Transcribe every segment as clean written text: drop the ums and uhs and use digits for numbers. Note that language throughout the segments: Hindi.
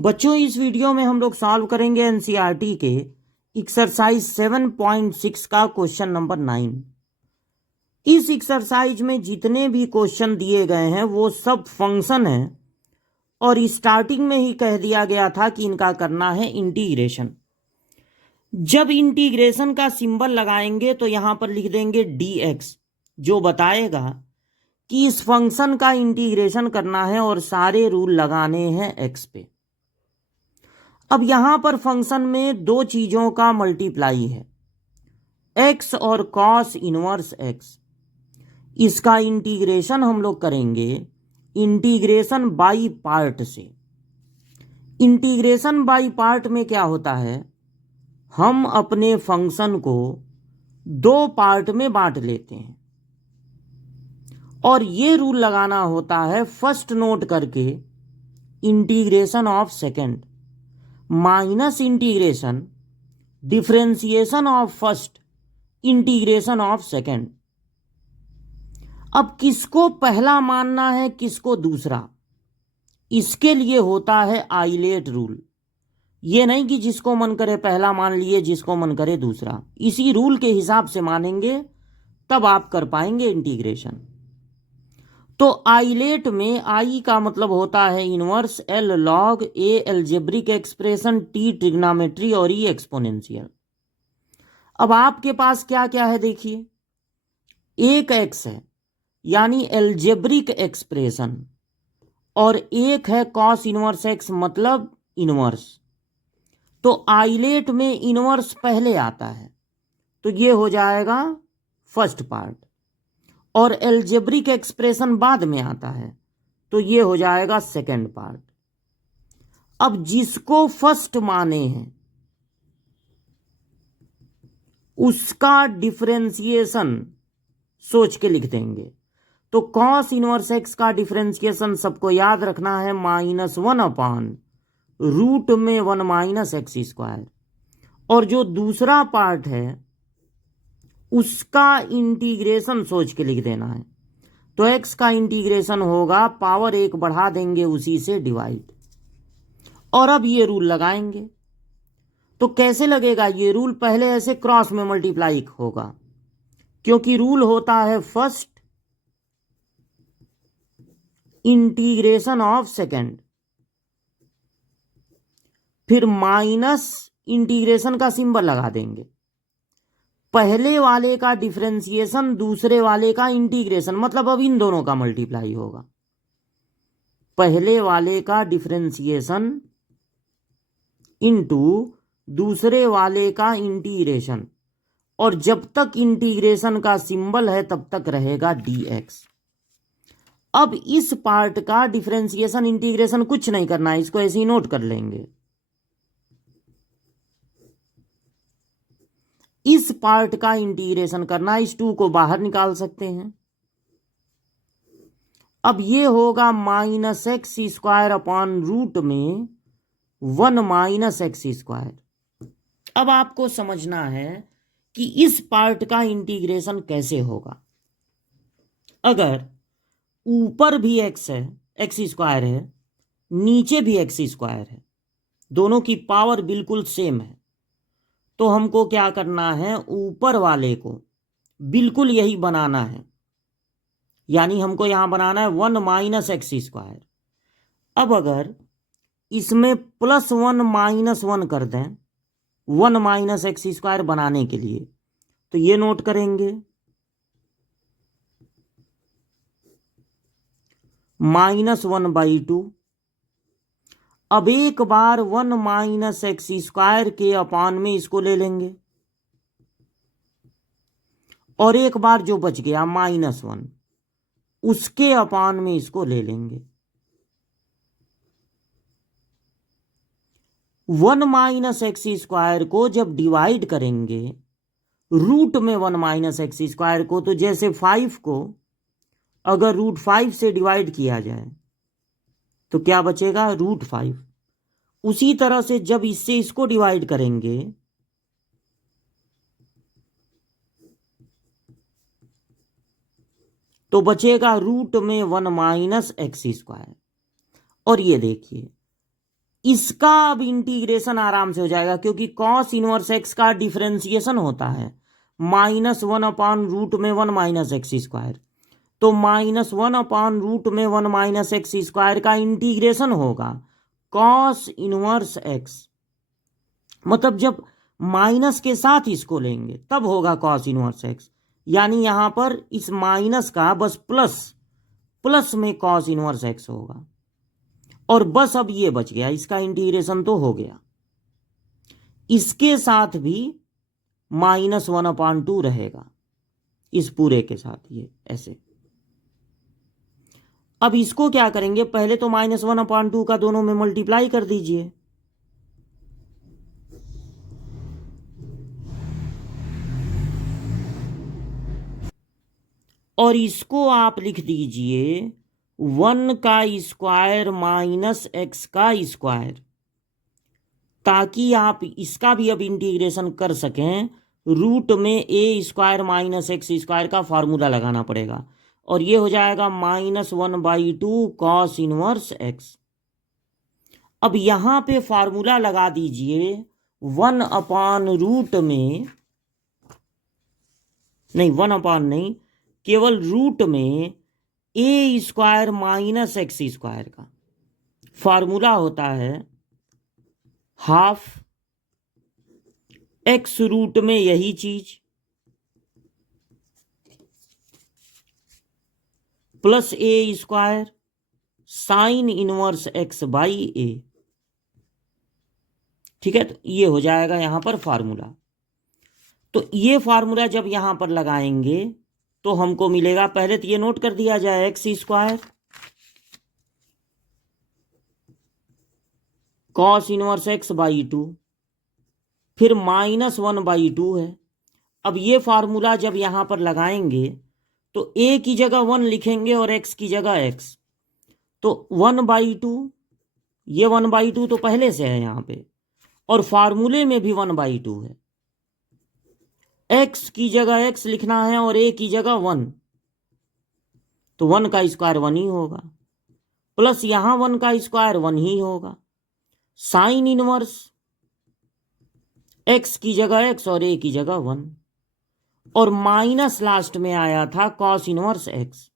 बच्चों, इस वीडियो में हम लोग सॉल्व करेंगे एनसीईआरटी के एक्सरसाइज 7.6 का क्वेश्चन नंबर 9। इस एक्सरसाइज में जितने भी क्वेश्चन दिए गए हैं वो सब फंक्शन हैं और स्टार्टिंग में ही कह दिया गया था कि इनका करना है इंटीग्रेशन। जब इंटीग्रेशन का सिंबल लगाएंगे तो यहां पर लिख देंगे dx, जो बताएगा कि इस फंक्शन का इंटीग्रेशन करना है और सारे रूल लगाने हैं x पे। अब यहां पर फंक्शन में दो चीजों का मल्टीप्लाई है, x और कॉस इनवर्स x। इसका इंटीग्रेशन हम लोग करेंगे इंटीग्रेशन बाई पार्ट से। इंटीग्रेशन बाई पार्ट में क्या होता है, हम अपने फंक्शन को दो पार्ट में बांट लेते हैं और ये रूल लगाना होता है फर्स्ट नोट करके integration of second minus integration differentiation of first integration of second. अब किसको पहला मानना है किसको दूसरा, इसके लिए होता है आइलेट रूल। ये नहीं कि जिसको मन करे पहला मान लिए, जिसको मन करे दूसरा। इसी रूल के हिसाब से मानेंगे तब आप कर पाएंगे इंटीग्रेशन। तो आइलेट में आई का मतलब होता है इनवर्स, एल लॉग, ए एल्जेब्रिक एक्सप्रेशन, टी ट्रिग्नोमेट्री और ई एक्सपोनेंशियल। अब आपके पास क्या क्या है देखिए, एक एक्स है यानी एल्जेब्रिक एक्सप्रेशन और एक है कॉस इनवर्स एक्स मतलब इनवर्स। तो आइलेट में इनवर्स पहले आता है तो ये हो जाएगा फर्स्ट पार्ट, और एल्जेब्रिक एक्सप्रेशन बाद में आता है तो ये हो जाएगा सेकंड पार्ट। अब जिसको फर्स्ट माने हैं उसका डिफरेंशिएशन सोच के लिख देंगे। तो कॉस इनवर्स एक्स का डिफरेंशिएशन सबको याद रखना है -1/रूट में 1 माइनस एक्स स्क्वायर, और जो दूसरा पार्ट है उसका इंटीग्रेशन सोच के लिख देना है। तो एक्स का इंटीग्रेशन होगा पावर 1 बढ़ा देंगे उसी से डिवाइड, और अब ये रूल लगाएंगे। तो कैसे लगेगा ये रूल, पहले ऐसे क्रॉस में मल्टीप्लाई होगा क्योंकि रूल होता है फर्स्ट इंटीग्रेशन ऑफ सेकंड, फिर माइनस इंटीग्रेशन का सिंबल लगा देंगे। पहले वाले का डिफरेंशिएशन दूसरे वाले का इंटीग्रेशन, मतलब अब इन दोनों का मल्टीप्लाई होगा। पहले वाले का डिफरेंशिएशन इनटू दूसरे वाले का इंटीग्रेशन, और जब तक इंटीग्रेशन का सिंबल है तब तक रहेगा dx। अब इस पार्ट का डिफरेंशिएशन इंटीग्रेशन कुछ नहीं करना है, इसको ऐसे ही नोट कर लेंगे। इस पार्ट का इंटीग्रेशन करना, इस 2 को बाहर निकाल सकते हैं। अब ये होगा -x² अपॉन रूट में 1 माइनस एक्स स्क्वायर। अब आपको समझना है कि इस पार्ट का इंटीग्रेशन कैसे होगा। अगर ऊपर भी x है, x² है, नीचे भी x² है, दोनों की पावर बिल्कुल सेम है, तो हमको क्या करना है, ऊपर वाले को बिल्कुल यही बनाना है, यानी हमको यहां बनाना है 1 माइनस एक्स स्क्वायर। अब अगर इसमें +1 -1 कर दें 1 माइनस एक्स स्क्वायर बनाने के लिए, तो ये नोट करेंगे -1/2। अब एक बार 1 माइनस एक्स स्क्वायर के अपान में इसको ले लेंगे, और एक बार जो बच गया -1 उसके अपान में इसको ले लेंगे। 1 माइनस एक्स स्क्वायर को जब डिवाइड करेंगे रूट में 1 माइनस एक्स स्क्वायर को, तो जैसे 5 को अगर √5 से डिवाइड किया जाए तो क्या बचेगा, √5। उसी तरह से जब इससे इसको डिवाइड करेंगे तो बचेगा रूट में 1 माइनस एक्स स्क्वायर। और ये देखिए इसका अब इंटीग्रेशन आराम से हो जाएगा, क्योंकि कॉस इनवर्स एक्स का डिफरेंशिएशन होता है -1/√में 1 माइनस एक्स स्क्वायर। तो -1/√में 1 माइनस एक्स स्क्वायर का इंटीग्रेशन होगा कॉस इनवर्स एक्स। मतलब जब माइनस के साथ इसको लेंगे तब होगा कॉस इनवर्स एक्स, यानी यहां पर इस माइनस का बस प्लस में कॉस इनवर्स एक्स होगा। और बस अब ये बच गया, इसका इंटीग्रेशन तो हो गया, इसके साथ भी -1/2 रहेगा, इस पूरे के साथ ये ऐसे। अब इसको क्या करेंगे, पहले तो -1/2 का दोनों में मल्टीप्लाई कर दीजिए, और इसको आप लिख दीजिए 1 का स्क्वायर माइनस एक्स का स्क्वायर, ताकि आप इसका भी अब इंटीग्रेशन कर सकें। रूट में A square minus X square का फार्मूला लगाना पड़ेगा, और ये हो जाएगा -1/2 कॉस इनवर्स एक्स। अब यहां पे फार्मूला लगा दीजिए 1/रूट में, नहीं 1 नहीं, केवल रूट में A square minus X square का फार्मूला होता है हाफ एक्स रूट में यही चीज plus A square sine inverse X by A. ठीक है, तो ये हो जाएगा यहां पर फार्मूला। तो ये फार्मूला जब यहां पर लगाएंगे तो हमको मिलेगा, पहले तो ये नोट कर दिया जाए, x square cos inverse X by 2, फिर -1/2 है। अब ये फार्मूला जब यहां पर लगाएंगे तो ए की जगह 1 लिखेंगे और एक्स की जगह एक्स, तो 1/2, ये 1/2 तो पहले से है यहां पे, और फार्मूले में भी 1/2 है। एक्स की जगह एक्स लिखना है और ए की जगह 1, तो 1 का स्क्वायर 1 ही होगा, प्लस यहां 1 का स्क्वायर 1 ही होगा, साइन इनवर्स एक्स की जगह एक्स और ए की जगह 1, और माइनस लास्ट में आया था कॉस इनवर्स एक्स।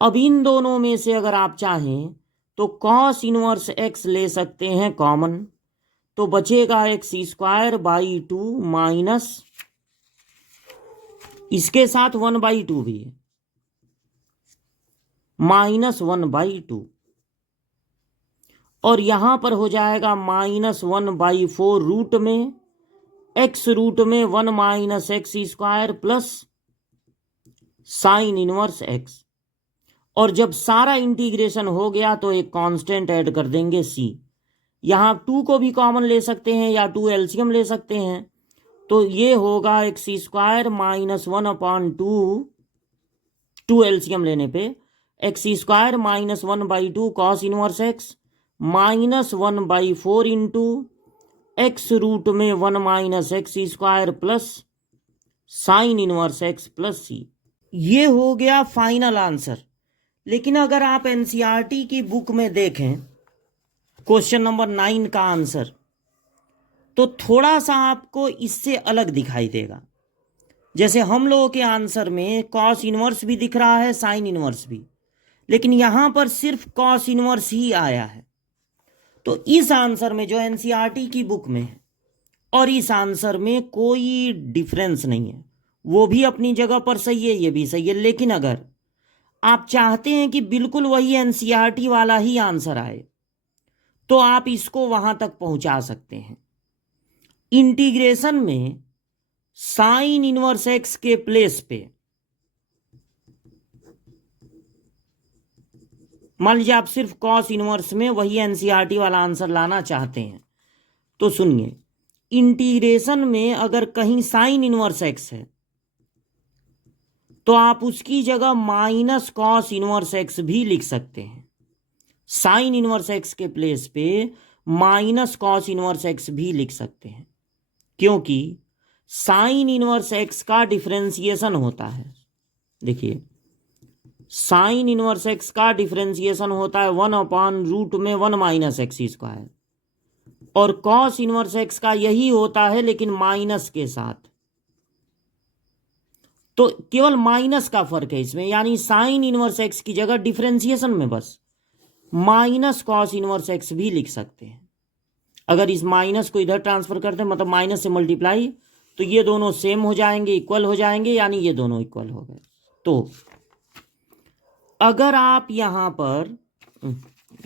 अब इन दोनों में से अगर आप चाहें तो कॉस इनवर्स एक्स ले सकते हैं कॉमन, तो बचेगा एक्स स्क्वायर बाई 2 माइनस, इसके साथ 1/2 भी है, -1/2, और यहां पर हो जाएगा -1/4 रूट में एक्स रूट में 1 minus X square plus sine inverse x. और जब सारा इंटीग्रेशन हो गया तो एक कांस्टेंट ऐड कर देंगे c। यहां 2 को भी कॉमन ले सकते हैं या 2 एलसीएम ले सकते हैं, तो ये होगा एक्स स्क्वायर -1/2, 2 एलसीएम लेने पे X square -1/2 cos inverse X -1/4 into X root में 1 minus X square plus sine inverse X plus C. ये हो गया फाइनल आंसर। लेकिन अगर आप एनसीईआरटी की बुक में देखें क्वेश्चन नंबर 9 का आंसर, तो थोड़ा सा आपको इससे अलग दिखाई देगा। जैसे हम लोगों के आंसर में कॉस इनवर्स भी दिख रहा है, साइन इनवर्स भी, लेकिन यहां पर सिर्फ कॉस इनवर्स ही आया है। तो इस आंसर में जो एनसीईआरटी की बुक में है और इस आंसर में कोई डिफरेंस नहीं है, वो भी अपनी जगह पर सही है, ये भी सही है। लेकिन अगर आप चाहते हैं कि बिल्कुल वही एनसीईआरटी वाला ही आंसर आए, तो आप इसको वहां तक पहुंचा सकते हैं। इंटीग्रेशन में साइन इनवर्स एक्स के प्लेस पे मान लीजिए आप सिर्फ कॉस इनवर्स में वही एनसीईआरटी वाला आंसर लाना चाहते हैं, तो सुनिए, इंटीग्रेशन में अगर कहीं साइन इनवर्स एक्स है तो आप उसकी जगह माइनस कॉस इनवर्स एक्स भी लिख सकते हैं। साइन इनवर्स एक्स के प्लेस पे माइनस कॉस इनवर्स एक्स भी लिख सकते हैं, क्योंकि साइन इनवर्स एक्स का डिफरेंशिएशन होता है। देखिए साइन इनवर्स एक्स का डिफरेंशिएशन होता है 1/√1 - x², और कॉस इनवर्स एक्स का यही होता है लेकिन माइनस के साथ। तो केवल माइनस का फर्क है इसमें, यानी साइन इनवर्स एक्स की जगह डिफरेंशिएशन में बस माइनस कॉस इनवर्स एक्स भी लिख सकते हैं। अगर इस माइनस को इधर ट्रांसफर करते हैं, मतलब माइनस से मल्टीप्लाई, तो ये दोनों सेम हो जाएंगे, इक्वल हो जाएंगे, यानी ये दोनों इक्वल हो गए। तो अगर आप यहां पर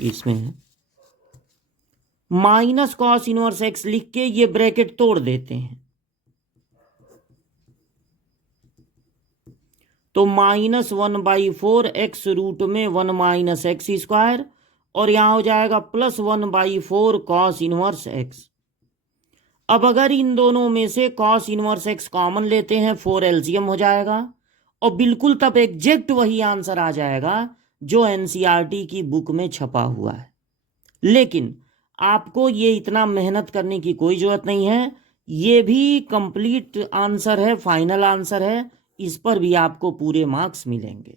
इसमें माइनस कॉस इनवर्स एक्स लिख के ये ब्रैकेट तोड़ देते हैं, तो -1/4 x√1 - x², और यहां हो जाएगा +1/4 कॉस इनवर्स एक्स। अब अगर इन दोनों में से कॉस इनवर्स एक्स कॉमन लेते हैं, 4 एलसीएम हो जाएगा, और बिल्कुल तब एग्जैक्ट वही आंसर आ जाएगा जो एनसीईआरटी की बुक में छपा हुआ है। लेकिन आपको ये इतना मेहनत करने की कोई जरूरत नहीं है, ये भी कंप्लीट आंसर है, फाइनल आंसर है, इस पर भी आपको पूरे मार्क्स मिलेंगे।